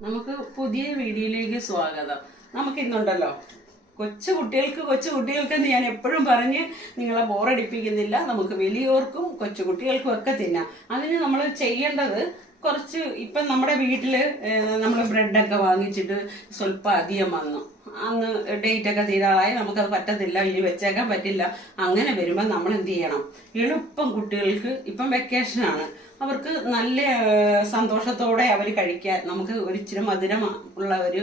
നമുക്ക് പുതിയ വീഡിയോയിലേക്ക് സ്വാഗതം. നമുക്ക് ഇന്നുണ്ടല്ലോ. കൊച്ചു കുട്ടികൾക്ക് കൊച്ചു കുട്ടികൾക്ക് ഞാൻ എപ്പോഴും പറഞ്ഞ് നിങ്ങളെ ബോറടിപ്പിക്കുന്നില്ല നമുക്ക് വലിയവർക്കും കൊച്ചു കുട്ടികൾക്കും ഒക്കെ തിന്നാം. അതിന് നമ്മൾ ചെയ്യേണ്ടത് കുറച്ച് ഇപ്പം നമ്മുടെ വീട്ടിൽ നമ്മൾ ബ്രെഡൊക്കെ വാങ്ങിച്ചിട്ട് സ്വല്പം അധികം വന്നു അന്ന് ഡേറ്റ് ഒക്കെ തീരാറായി നമുക്കത് പറ്റത്തില്ല ഇനി വെച്ചേക്കാൻ പറ്റില്ല. അങ്ങനെ വരുമ്പോൾ നമ്മൾ എന്ത് ചെയ്യണം? എളുപ്പം കുട്ടികൾക്ക് ഇപ്പം വെക്കേഷനാണ്. അവർക്ക് നല്ല സന്തോഷത്തോടെ അവർ കഴിക്കാൻ നമുക്ക് ഒരിച്ചിരി മധുരം ഉള്ള ഒരു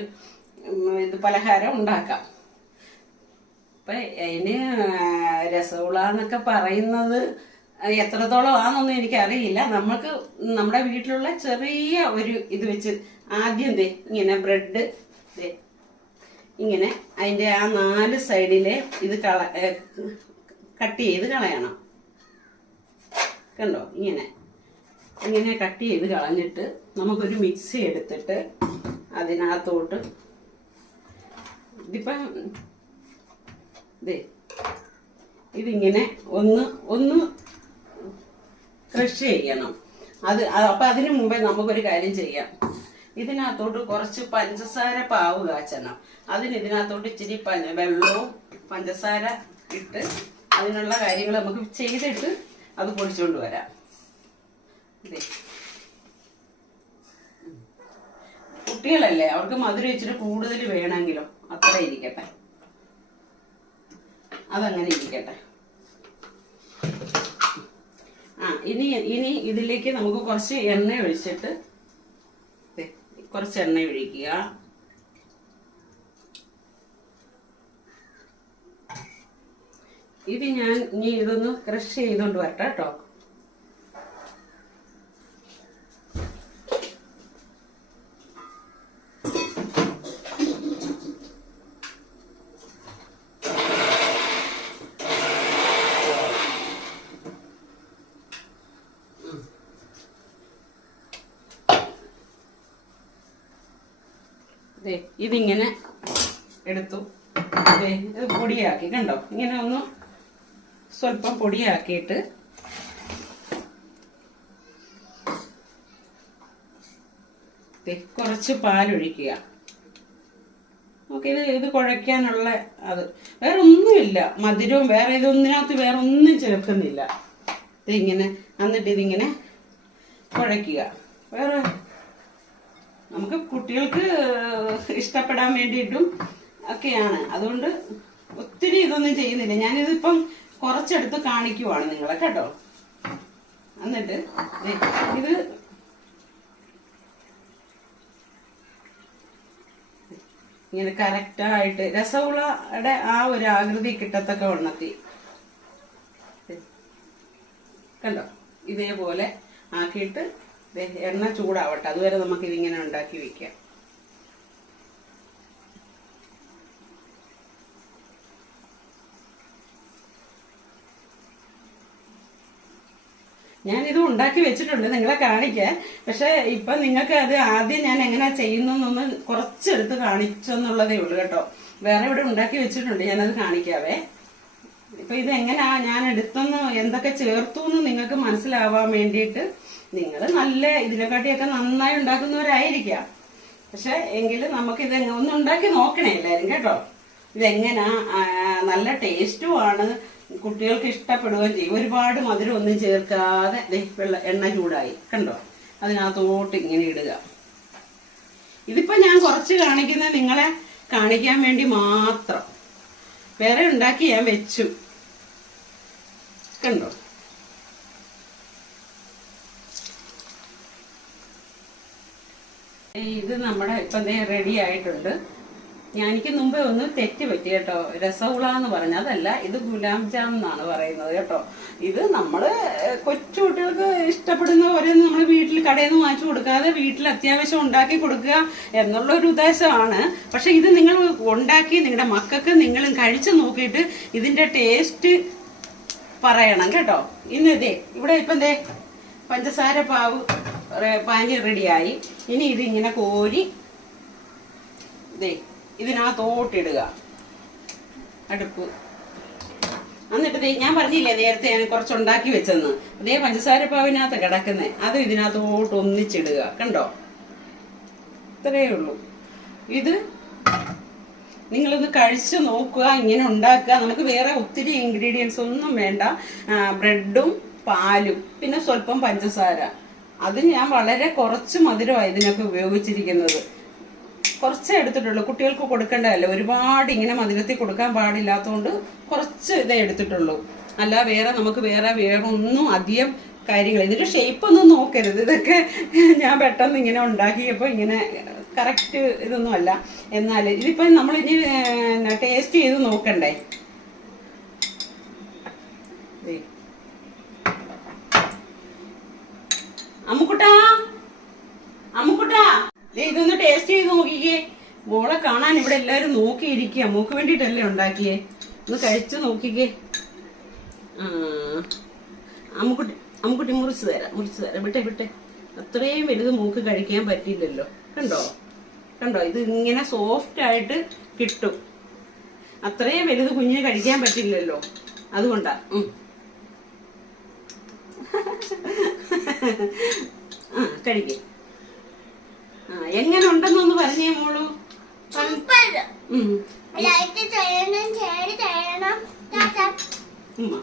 ഇത് പലഹാരം ഉണ്ടാക്കാം. ഇപ്പൊ അതിന് രസഗുള എന്നൊക്കെ പറയുന്നത് എത്രത്തോളം ആണെന്നൊന്നും എനിക്കറിയില്ല നമ്മൾക്ക് നമ്മുടെ വീട്ടിലുള്ള ചെറിയ ഒരു ഇത് വെച്ച് ആദ്യം ദേ ഇങ്ങനെ ബ്രെഡ് ദേ ഇങ്ങനെ അതിന്റെ ആ നാല് സൈഡിലെ ഇത് കള കട്ട് ചെയ്ത് കളയണം. കണ്ടോ? ഇങ്ങനെ. ഇങ്ങനെ കട്ട് ചെയ്ത് കളഞ്ഞിട്ട് നമുക്കൊരു മിക്സി എടുത്തിട്ട് അതിനകത്തോട്ട് ഇതിപ്പം ദേ ഇതിങ്ങനെ ഒന്ന് ഒന്ന് ക്രഷ് ചെയ്യണം. അത് അപ്പൊ അതിനു മുമ്പേ നമുക്കൊരു കാര്യം ചെയ്യാം. ഇതിനകത്തോട്ട് കുറച്ച് പഞ്ചസാര പാവ് കാച്ചണം. അതിന് ഇതിനകത്തോട്ട് ഇച്ചിരി വെള്ളവും പഞ്ചസാര ഇട്ട് അതിനുള്ള കാര്യങ്ങൾ നമുക്ക് ചെയ്തിട്ട് അത് പൊടിച്ചുകൊണ്ട് വരാം. കുട്ടികളല്ലേ അവർക്ക് മധുരം ഇച്ചിരി കൂടുതൽ വേണമെങ്കിലും അത്ര ഇരിക്കട്ടെ. അതങ്ങനെ ഇരിക്കട്ടെ ആ ഇനി ഇനി ഇതിലേക്ക് നമുക്ക് കുറച്ച് എണ്ണ ഒഴിച്ചിട്ട് കുറച്ച് എണ്ണ ഒഴിക്കുക. ഇത് ഞാൻ ഇനി ഇതൊന്ന് ക്രഷ് ചെയ്തുകൊണ്ട് വരട്ടെ കേട്ടോ. ദേ, ഇതിങ്ങനെ എടുത്തു. ദേ, ഇത് പൊടിയാക്കി. കണ്ടോ? ഇങ്ങനെ ഒന്ന് സ്വല്പം പൊടിയാക്കിയിട്ട് കുറച്ച് പാലൊഴിക്കുക. ഓക്കെ ഇത് ഇത് കുഴയ്ക്കാനുള്ള അത്. വേറെ ഒന്നുമില്ല. മധുരവും വേറെ ഇതൊന്നിനകത്ത് വേറെ ഒന്നും ചേർക്കുന്നില്ല. ഇതിങ്ങനെ എന്നിട്ട് ഇതിങ്ങനെ കുഴയ്ക്കുക. വേറെ നമുക്ക് കുട്ടികൾക്ക് ഇഷ്ടപ്പെടാൻ വേണ്ടിയിട്ടും ഒക്കെയാണ്. അതുകൊണ്ട് ഒത്തിരി ഇതൊന്നും ചെയ്യുന്നില്ല. ഞാനിതിപ്പം കുറച്ചെടുത്ത് കാണിക്കുവാണ് നിങ്ങളെ കേട്ടോ. എന്നിട്ട് ഇത് ഇങ്ങനെ കറക്റ്റായിട്ട് രസഗുളയുടെ ആ ഒരു ആകൃതി കിട്ടത്തക്ക ഉണർത്തി കണ്ടോ? ഇതേപോലെ ആക്കിയിട്ട് എണ്ണ ചൂടാവട്ടെ. അതുവരെ നമുക്ക് ഇതിങ്ങനെ ഉണ്ടാക്കി വെക്കാം. ഞാനിത് ഉണ്ടാക്കി വെച്ചിട്ടുണ്ട്. നിങ്ങളെ കാണിക്കാൻ പക്ഷെ ഇപ്പൊ നിങ്ങൾക്ക് അത് ആദ്യം ഞാൻ എങ്ങനെയാ ചെയ്യുന്നു കുറച്ചെടുത്ത് കാണിച്ചെന്നുള്ളതേ ഉള്ളൂ കേട്ടോ. വേറെ ഇവിടെ ഉണ്ടാക്കി വെച്ചിട്ടുണ്ട്. ഞാനത് കാണിക്കാവേ. ഇപ്പൊ ഇത് എങ്ങനെയാ ഞാൻ എടുത്തെന്ന് എന്തൊക്കെ ചേർത്തു എന്ന് നിങ്ങൾക്ക് മനസ്സിലാവാൻ വേണ്ടിയിട്ട് നിങ്ങൾ നല്ല ഇതിനെക്കാട്ടിയൊക്കെ നന്നായി ഉണ്ടാക്കുന്നവരായിരിക്കാം. പക്ഷെ എങ്കിലും നമുക്ക് ഇത് ഒന്ന് ഉണ്ടാക്കി നോക്കണേ എല്ലാരും കേട്ടോ. ഇതെങ്ങനാ? നല്ല ടേസ്റ്റുമാണ് കുട്ടികൾക്ക് ഇഷ്ടപ്പെടുകയും ചെയ്യും. ഒരുപാട് മധുരം ഒന്നും ചേർക്കാതെ വെള്ള എണ്ണ ചൂടായി കണ്ടോ? അതിനകത്തോട്ട് ഇങ്ങനെ ഇടുക. ഇതിപ്പോ ഞാൻ കുറച്ച് കാണിക്കുന്നത് നിങ്ങളെ കാണിക്കാൻ വേണ്ടി മാത്രം. വേറെ ഉണ്ടാക്കി ഞാൻ വെച്ചു. കണ്ടോ? ഇത് നമ്മുടെ ഇപ്പം റെഡി ആയിട്ടുണ്ട്. എനിക്ക് മുമ്പേ ഒന്ന് തെറ്റ് പറ്റി കേട്ടോ. രസഗുള എന്ന് പറഞ്ഞ. അതല്ല ഇത് ഗുലാബ് ജാം എന്നാണ് പറയുന്നത് കേട്ടോ. ഇത് നമ്മൾ കൊച്ചു കുട്ടികൾക്ക് ഇഷ്ടപ്പെടുന്ന പോലെ നമ്മൾ വീട്ടിൽ കടയിൽ നിന്ന് വാങ്ങിച്ചു കൊടുക്കാതെ വീട്ടിൽ അത്യാവശ്യം ഉണ്ടാക്കി കൊടുക്കുക എന്നുള്ള ഒരു ഉദ്ദേശമാണ്. പക്ഷെ ഇത് നിങ്ങൾ ഉണ്ടാക്കി നിങ്ങളുടെ മക്കൾക്ക് നിങ്ങളും കഴിച്ചു നോക്കിയിട്ട് ഇതിന്റെ ടേസ്റ്റ് പറയണം കേട്ടോ. ഇന്ന് ഇതേ ഇവിടെ ഇപ്പം ദേ പഞ്ചസാര പാവ് പാനി റെഡിയായി ഇനി ഇതിങ്ങനെ കോരി ദേ ഇതിനകത്തോട്ടിടുക അടുപ്പ്. എന്നിട്ട് ഞാൻ പറഞ്ഞില്ലേ നേരത്തെ ഞാൻ കുറച്ച് ഉണ്ടാക്കി വെച്ചെന്ന്. അതേ പഞ്ചസാര പാവിനകത്ത് കിടക്കുന്നേ. അത് ഇതിനകത്തോട്ട് ഒന്നിച്ചിടുക. കണ്ടോ? ഇത്രയേ ഉള്ളൂ. ഇത് നിങ്ങളൊന്ന് കഴിച്ചു നോക്കുക ഇങ്ങനെ ഉണ്ടാക്കുക. നമുക്ക് വേറെ ഒത്തിരി ഇൻഗ്രീഡിയൻസ് ഒന്നും വേണ്ട. ബ്രെഡും പാലും പിന്നെ സ്വല്പം പഞ്ചസാര. അത് ഞാൻ വളരെ കുറച്ച് മധുരമാണ് ഇതിനൊക്കെ ഉപയോഗിച്ചിരിക്കുന്നത്. കുറച്ചേ എടുത്തിട്ടുള്ളൂ. കുട്ടികൾക്ക് കൊടുക്കേണ്ടതല്ലേ? ഒരുപാട് ഇങ്ങനെ മധുരത്തിൽ കൊടുക്കാൻ പാടില്ലാത്തതുകൊണ്ട് കുറച്ച് ഇതേ എടുത്തിട്ടുള്ളൂ. അല്ല വേറെ നമുക്ക് വേറെ വേറെ ഒന്നും അധികം കാര്യങ്ങൾ. ഇതിന്റെ ഷേപ്പ് ഒന്നും നോക്കരുത്. ഇതൊക്കെ ഞാൻ പെട്ടെന്ന് ഇങ്ങനെ ഉണ്ടാക്കിയപ്പോൾ ഇങ്ങനെ കറക്റ്റ് ഇതൊന്നും അല്ല എന്നാൽ ഇതിപ്പോൾ നമ്മൾ ഇനി ടേസ്റ്റ് ചെയ്ത് നോക്കണ്ടേ. അമ്മുക്കുട്ടാ? അമ്മുക്കുട്ടാ? ഇതൊന്ന് ടേസ്റ്റ് ചെയ്ത് നോക്കിക്കേ. മോളെ കാണാൻ ഇവിടെ എല്ലാരും നോക്കിയിരിക്കുക. മോക്ക് വേണ്ടിട്ടല്ലേ ഉണ്ടാക്കിയേ? ഒന്ന് കഴിച്ചു നോക്കിക്കേ. അമ്മുക്കുട്ടി അമ്മുക്കുട്ടി മുറിച്ച് തരാം മുറിച്ച് തരാം. വിട്ടെ വിട്ടെ. അത്രയും വലുത് മൂക്ക് കഴിക്കാൻ പറ്റില്ലല്ലോ കണ്ടോ? കണ്ടോ? ഇത് ഇങ്ങനെ സോഫ്റ്റ് ആയിട്ട് കിട്ടും. അത്രയും വലുത് കുഞ്ഞിന് കഴിക്കാൻ പറ്റില്ലല്ലോ. അതുകൊണ്ടാ. കഴിക്കും. ആ എങ്ങനെ ഉണ്ടെന്നൊന്ന് പറഞ്ഞേ മോളു. ഉമ്മ.